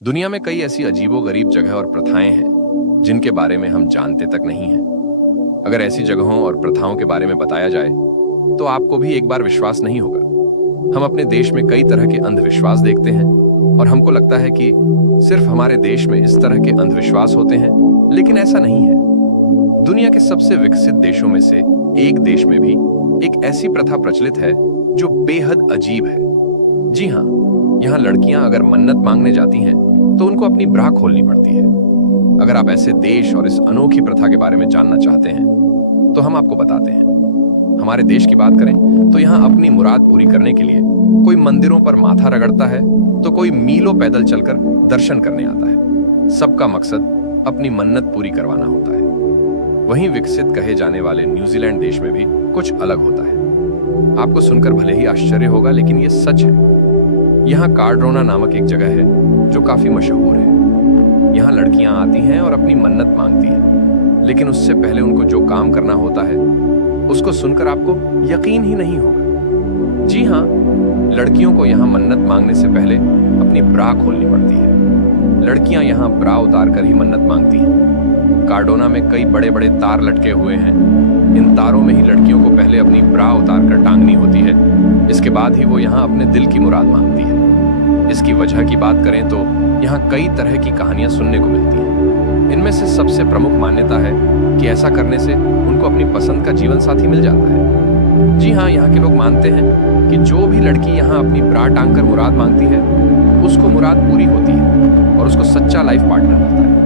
दुनिया में कई ऐसी अजीबोगरीब जगह और प्रथाएं हैं जिनके बारे में हम जानते तक नहीं हैं। अगर ऐसी जगहों और प्रथाओं के बारे में बताया जाए तो आपको भी एक बार विश्वास नहीं होगा। हम अपने देश में कई तरह के अंधविश्वास देखते हैं और हमको लगता है कि सिर्फ हमारे देश में इस तरह के अंधविश्वास होते हैं, लेकिन ऐसा नहीं है। दुनिया के सबसे विकसित देशों में से एक देश में भी एक ऐसी प्रथा प्रचलित है जो बेहद अजीब है। जी हाँ, यहाँ लड़कियां अगर मन्नत मांगने जाती हैं तो उनको अपनी ब्रा खोलनी पड़ती है। अगर आप ऐसे देश और इस अनोखी प्रथा के बारे में जानना चाहते हैं तो हम आपको बताते हैं। हमारे देश की बात करें तो यहाँ अपनी मुराद पूरी करने के लिए कोई मंदिरों पर माथा रगड़ता है तो कोई मीलों पैदल चलकर दर्शन करने आता है। सबका मकसद अपनी मन्नत पूरी करवाना होता है। वहीं विकसित कहे जाने वाले न्यूजीलैंड देश में भी कुछ अलग होता है। आपको सुनकर भले ही आश्चर्य होगा, लेकिन ये सच है। यहाँ कार्ड्रोना नामक एक जगह है जो काफी मशहूर है। यहाँ लड़कियां आती हैं और अपनी मन्नत मांगती हैं, लेकिन उससे पहले उनको जो काम करना होता है उसको सुनकर आपको यकीन ही नहीं होगा। जी हाँ, लड़कियों को यहाँ मन्नत मांगने से पहले अपनी ब्रा खोलनी पड़ती है। लड़कियां यहाँ ब्रा उतार कर ही मन्नत मांगती हैं। कार्डोना में कई बड़े बड़े तार लटके हुए हैं। इन तारों में ही लड़कियों को पहले अपनी ब्रा उतार कर टांगनी होती है। इसके बाद ही वो यहाँ अपने दिल की मुराद मांगती है। इसकी वजह की बात करें तो यहाँ कई तरह की कहानियां सुनने को मिलती हैं। इनमें से सबसे प्रमुख मान्यता है कि ऐसा करने से उनको अपनी पसंद का जीवन साथी मिल जाता है। जी हाँ, यहाँ के लोग मानते हैं कि जो भी लड़की यहाँ अपनी ब्रा टांग कर मुराद मांगती है उसको मुराद पूरी होती है और उसको सच्चा लाइफ पार्टनर मिलता है।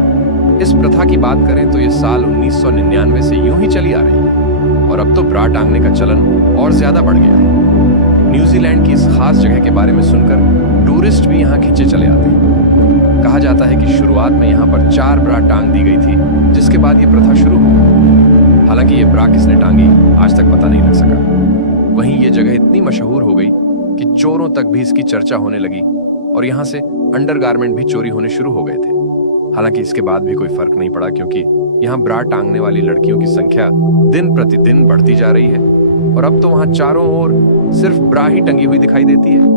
इस प्रथा की बात करें तो ये साल 1999 से यूं ही चली आ रही है और अब तो ब्रा टांगने का चलन और ज्यादा बढ़ गया है। न्यूजीलैंड की इस खास जगह के बारे में सुनकर टूरिस्ट भी यहाँ खींचे चले आते हैं। कहा जाता है कि शुरुआत में यहाँ पर 4 ब्रा टांग दी गई थी, जिसके बाद ये प्रथा शुरू हो गई। हालांकि ये ब्रा किसने टांगी आज तक पता नहीं लग सका। वहीं ये जगह इतनी मशहूर हो गई कि चोरों तक भी इसकी चर्चा होने लगी और यहाँ से अंडरगारमेंट भी चोरी होने शुरू हो गए थे। हालांकि इसके बाद भी कोई फर्क नहीं पड़ा, क्योंकि यहाँ ब्रा टांगने वाली लड़कियों की संख्या दिन प्रतिदिन बढ़ती जा रही है और अब तो वहाँ चारों ओर सिर्फ ब्रा ही टंगी हुई दिखाई देती है।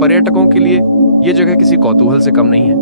पर्यटकों के लिए ये जगह किसी कौतूहल से कम नहीं है।